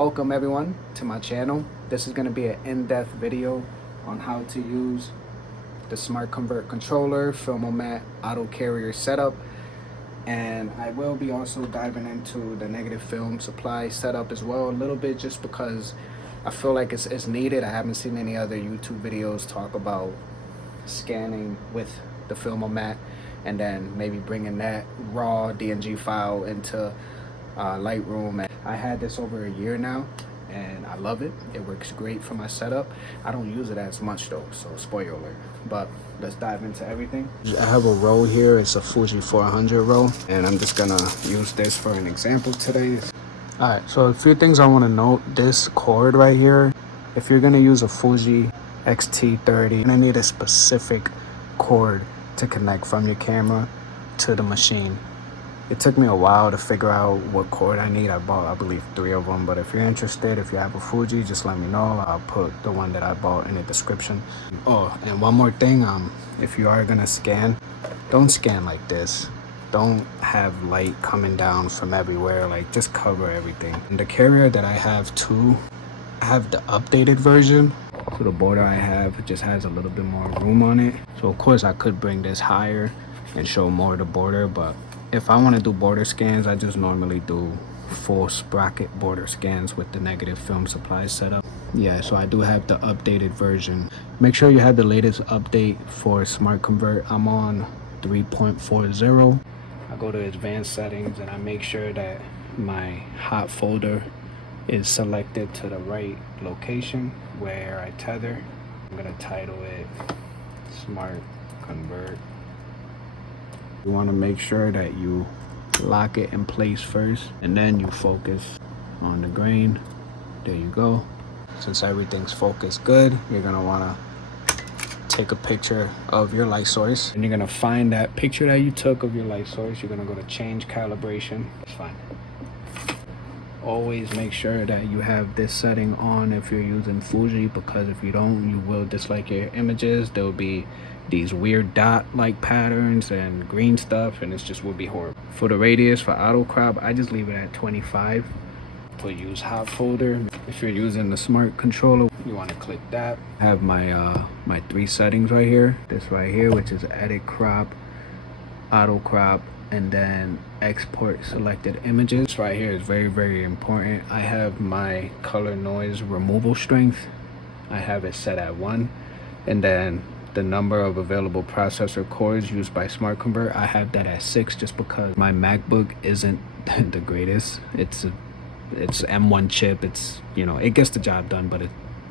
Welcome everyone to my channel. This is going to be an in-depth video on how to use the SmartConvert controller, Filmomat, Autocarrier setup, and I will be also diving into the negative film supply setup as well a little bit, just because I feel like it's needed. I haven't seen any other YouTube videos talk about scanning with the Filmomat and then maybe bringing that raw DNG file into Lightroom. I had this over a year now and I love it. It works great for my setup. I don't use it as much though, so spoiler alert. But let's dive into everything. I have a roll here. It's a Fuji 400 roll, and I'm just gonna use this for an example today. Alright, so a few things I want to note. This cord right here, if you're gonna use a Fuji X-T30, you're gonna need a specific cord to connect from your camera to the machine. It took me a while to figure out what cord I need. I bought, I believe, 3 of them. But if you're interested, if you have a Fuji, just let me know. I'll put the one that I bought in the description. Oh, and one more thing. If you are gonna scan, don't scan like this. Don't have light coming down from everywhere. Like, just cover everything. And the carrier that I have too, I have the updated version. So the border I have just has a little bit more room on it. So of course I could bring this higher and show more of the border, but if I want to do border scans, I just normally do full sprocket border scans with the negative film supply setup. Yeah, so I do have the updated version. Make sure you have the latest update for SmartConvert. I'm on 3.40. I go to advanced settings and I make sure that my hot folder is selected to the right location where I tether. I'm gonna title it SmartConvert. You want to make sure that you lock it in place first and then you focus on the grain. There you go. Since everything's focused good, you're gonna want to take a picture of your light source, and you're gonna find that picture that you took of your light source. You're gonna go to change calibration. It's fine. Always make sure that you have this setting on if you're using Fuji, because if you don't, you will dislike your images. There'll be these weird dot like patterns and green stuff, and it just would be horrible. For the radius for auto crop, I just leave it at 25. Put use hot folder. If you're using the smart controller, you want to click that. I have my my 3 settings right here. This right here, which is edit crop, auto crop, and then export selected images. This right here is very important. I have my color noise removal strength, I have it set at 1, and then the number of available processor cores used by SmartConvert, I have that at 6, just because my MacBook isn't the greatest. It's M1 chip. It's, you know, it gets the job done, but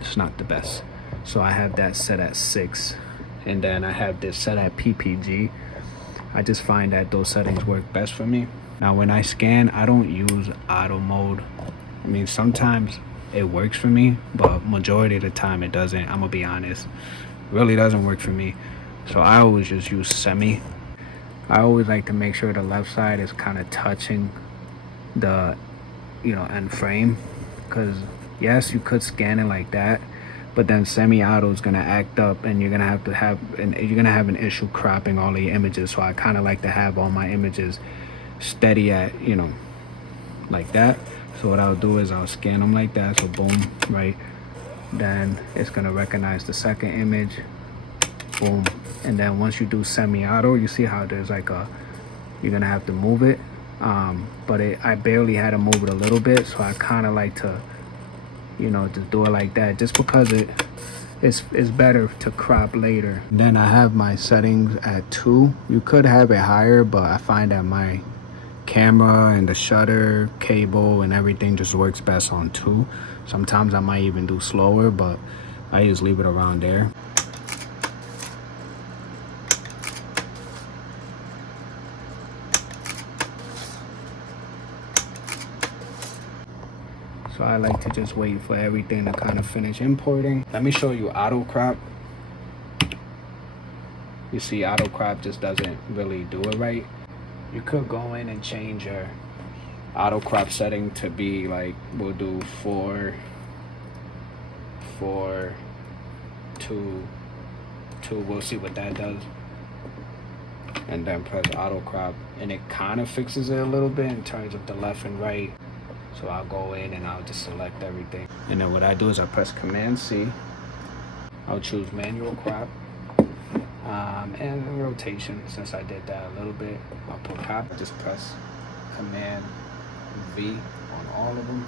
it's not the best. So I have that set at 6, and then I have this set at PPG. I just find that those settings work best for me. Now when I scan, I don't use auto mode. I mean, sometimes it works for me, but majority of the time it doesn't. I'm gonna be honest, it really doesn't work for me. So I always just use semi. I always like to make sure the left side is kind of touching the, you know, end frame, because yes, you could scan it like that, but then semi-auto is gonna act up and you're gonna have an issue cropping all the images. So I kind of like to have all my images steady at, you know, like that. So what I'll do is I'll scan them like that. So boom, right, then it's gonna recognize the second image, boom. And then once you do semi-auto, you see how there's like you're gonna have to move it, but I barely had to move it a little bit. So I kind of like to, you know, just do it like that, just because it's better to crop later. Then I have my settings at 2. You could have it higher, but I find that my camera and the shutter cable and everything just works best on 2. Sometimes I might even do slower, but I just leave it around there. So I like to just wait for everything to kind of finish importing. Let me show you auto crop. You see, auto crop just doesn't really do it right. You could go in and change your auto crop setting to be like, we'll do 4, 2, 2. We'll see what that does. And then press auto crop, and it kind of fixes it a little bit in terms of the left and right So I'll go in and I'll just select everything. And then what I do is I press Command C. I'll choose manual crop and rotation. Since I did that a little bit, I'll put copy. Just press Command V on all of them.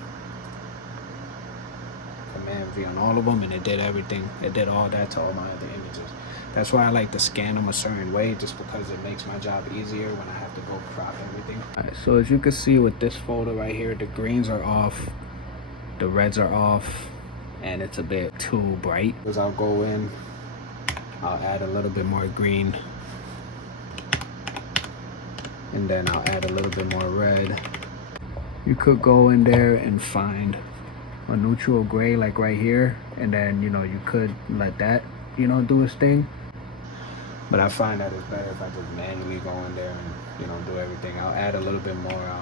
Command V on all of them, and it did everything. It did all that to all my other images. That's why I like to scan them a certain way, just because it makes my job easier when I have to go crop everything. Alright, so as you can see with this photo right here, the greens are off, the reds are off, and it's a bit too bright. Because I'll go in, I'll add a little bit more green, and then I'll add a little bit more red. You could go in there and find a neutral gray like right here, and then you could let that do its thing. But I find that it's better if I just manually go in there and do everything. I'll add a little bit more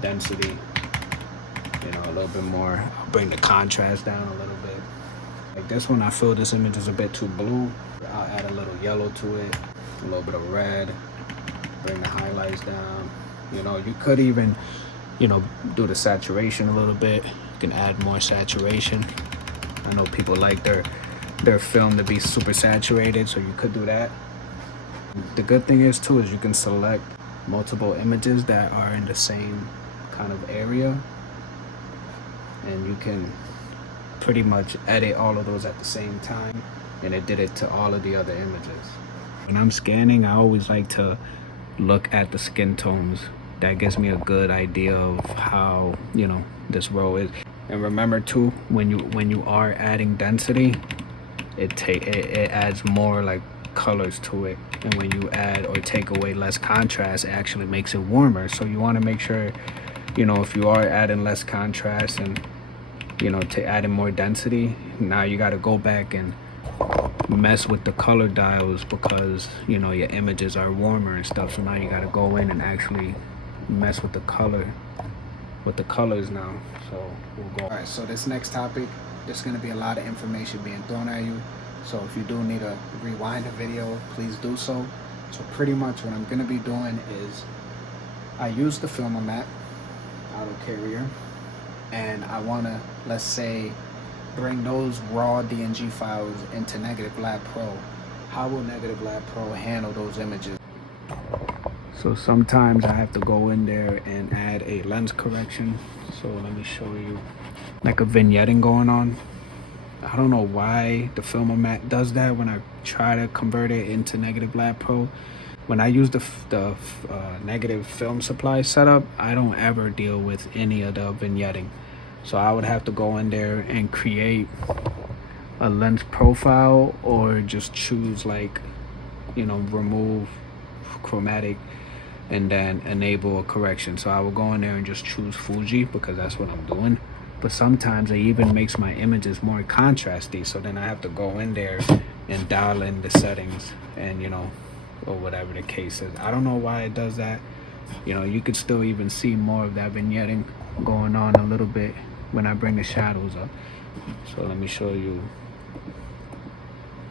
density, a little bit more. I'll bring the contrast down a little bit. Like this one, I feel this image is a bit too blue. I'll add a little yellow to it, a little bit of red, bring the highlights down. You could even do the saturation a little bit. You can add more saturation. I know people like their film to be super saturated, so you could do that. The good thing is too is you can select multiple images that are in the same kind of area, and you can pretty much edit all of those at the same time, and it did it to all of the other images. When I'm scanning, I always like to look at the skin tones. That gives me a good idea of how this row is. And remember too, when you are adding density, it adds more like colors to it, and when you add or take away less contrast, it actually makes it warmer. So you want to make sure if you are adding less contrast and to adding more density, now you got to go back and mess with the color dials, because your images are warmer and stuff. So now you got to go in and actually mess with the colors now. So we'll go. All right, so this next topic, there's going to be a lot of information being thrown at you, so if you do need to rewind the video, please do so. So pretty much what I'm going to be doing is I use the Filmomat Autocarrier, and I want to, let's say, bring those raw DNG files into Negative Lab Pro. How will Negative Lab Pro handle those images? So sometimes I have to go in there and add a lens correction. So let me show you, like a vignetting going on. I don't know why the Filmomat does that when I try to convert it into Negative Lab Pro. When I use the negative film supply setup, I don't ever deal with any of the vignetting. So I would have to go in there and create a lens profile, or just choose like, remove chromatic and then enable a correction. So I will go in there and just choose Fuji, because that's what I'm doing. But sometimes it even makes my images more contrasty, so then I have to go in there and dial in the settings, and or whatever the case is. I don't know why it does that. You could still even see more of that vignetting going on a little bit when I bring the shadows up. So let me show you.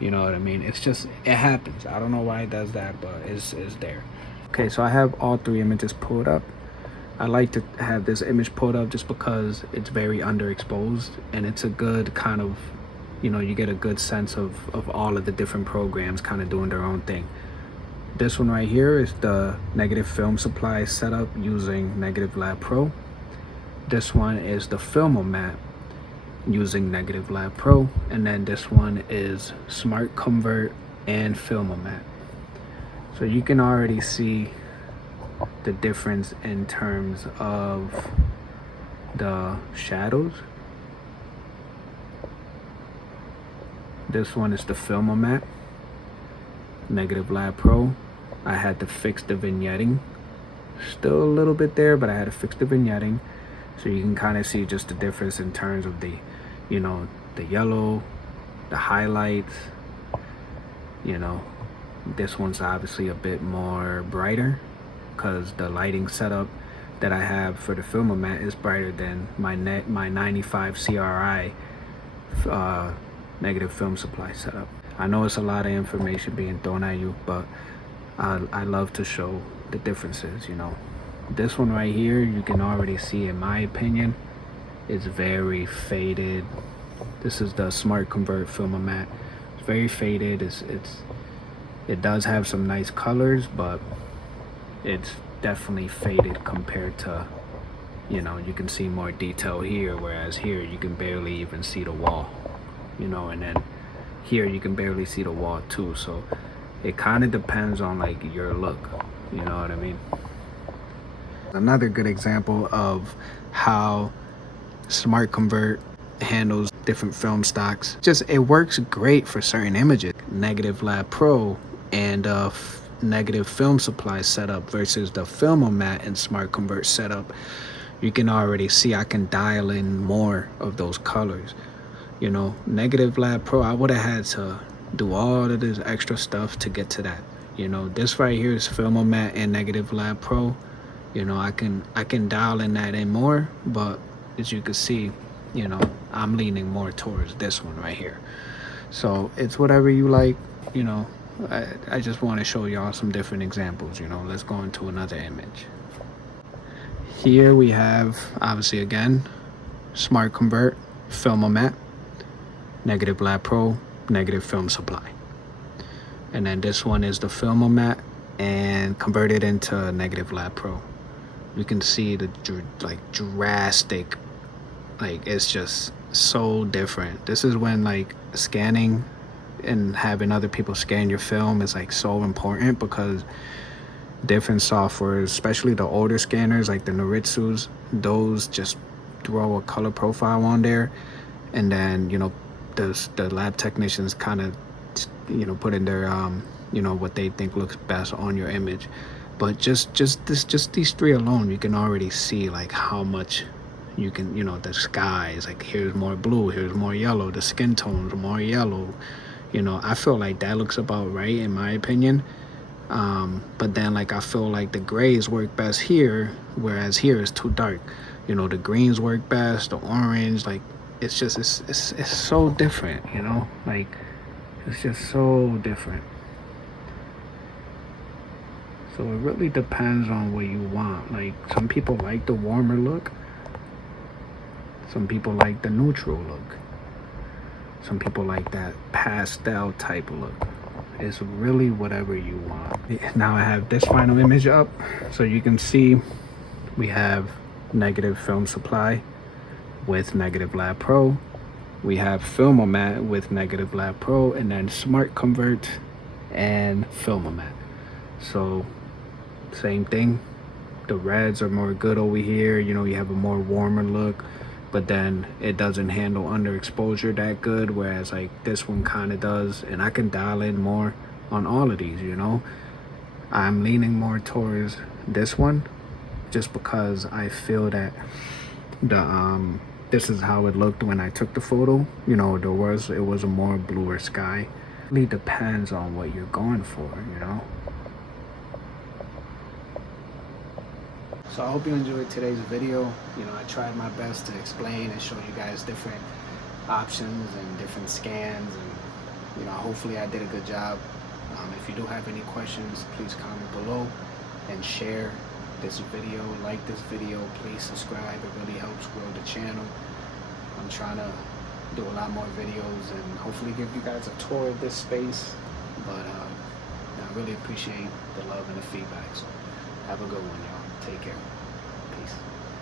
You know what I mean? It's just, it happens. I don't know why it does that, but it's there. Okay, so I have all three images pulled up. I like to have this image pulled up just because it's very underexposed, and it's a good kind of, you get a good sense of all of the different programs kind of doing their own thing. This one right here is the negative film supply setup using Negative Lab Pro. This one is the Filmomat using Negative Lab Pro, and then this one is SmartConvert and Filmomat. So you can already see the difference in terms of the shadows. This one is the Filmomat, Negative Lab Pro. I had to fix the vignetting. Still a little bit there, but I had to fix the vignetting. So you can kind of see just the difference in terms of the, the yellow, the highlights. This one's obviously a bit more brighter, because the lighting setup that I have for the Filmomat is brighter than my 95 CRI negative film supply setup. I know it's a lot of information being thrown at you, but I love to show the differences, This one right here, you can already see, in my opinion, it's very faded. This is the SmartConvert Filmomat. It's very faded. It does have some nice colors, but it's definitely faded compared to, you know, you can see more detail here, whereas here you can barely even see the wall, you know, and then here you can barely see the wall too. So it kind of depends on like your look, you know what I mean? Another good example of how SmartConvert handles different film stocks. Just, it works great for certain images. Negative Lab Pro and negative film supply setup versus the Filmomat and SmartConvert setup. You can already see I can dial in more of those colors. You know, Negative Lab Pro, I would have had to do all of this extra stuff to get to that. You know, this right here is Filmomat and Negative Lab Pro. You know, I can dial in that in more, but as you can see, you know, I'm leaning more towards this one right here. So it's whatever you like, you know. I just want to show y'all some different examples, you know. Let's go into another image. Here we have, obviously again, SmartConvert, Filmomat, Negative Lab Pro, negative film supply. And then this one is the Filmomat and converted into Negative Lab Pro. You can see the like drastic, like it's just so different. This is when like scanning and having other people scan your film is like so important, because different softwares, especially the older scanners like the Noritsus, those just throw a color profile on there, and then, you know, the lab technicians kind of, you know, put in their you know, what they think looks best on your image. But just these three alone, you can already see like how much you can, you know, the skies, like here's more blue, here's more yellow, the skin tones more yellow. You know, I feel like that looks about right in my opinion. But then like I feel like the grays work best here, whereas here is too dark. You know, the greens work best, the orange, like it's just it's so different, you know, like it's just so different. So it really depends on what you want. Like some people like the warmer look, some people like the neutral look, some people like that pastel type look. It's really whatever you want. Now I have this final image up, so you can see we have negative film supply with Negative Lab Pro. We have Filmomat with Negative Lab Pro, and then SmartConvert and Filmomat. So same thing. The reds are more good over here. You know, you have a more warmer look, but then it doesn't handle underexposure that good, whereas like this one kind of does. And I can dial in more on all of these, you know. I'm leaning more towards this one just because I feel that the this is how it looked when I took the photo. You know, it was a more bluer sky. It really depends on what you're going for, you know. So I hope you enjoyed today's video. You know, I tried my best to explain and show you guys different options and different scans, and you know, hopefully I did a good job. If you do have any questions, please comment below and share this video, like this video, please subscribe. It really helps grow the channel. I'm trying to do a lot more videos and hopefully give you guys a tour of this space, but I really appreciate the love and the feedback. So have a good one, y'all. Take care. Peace.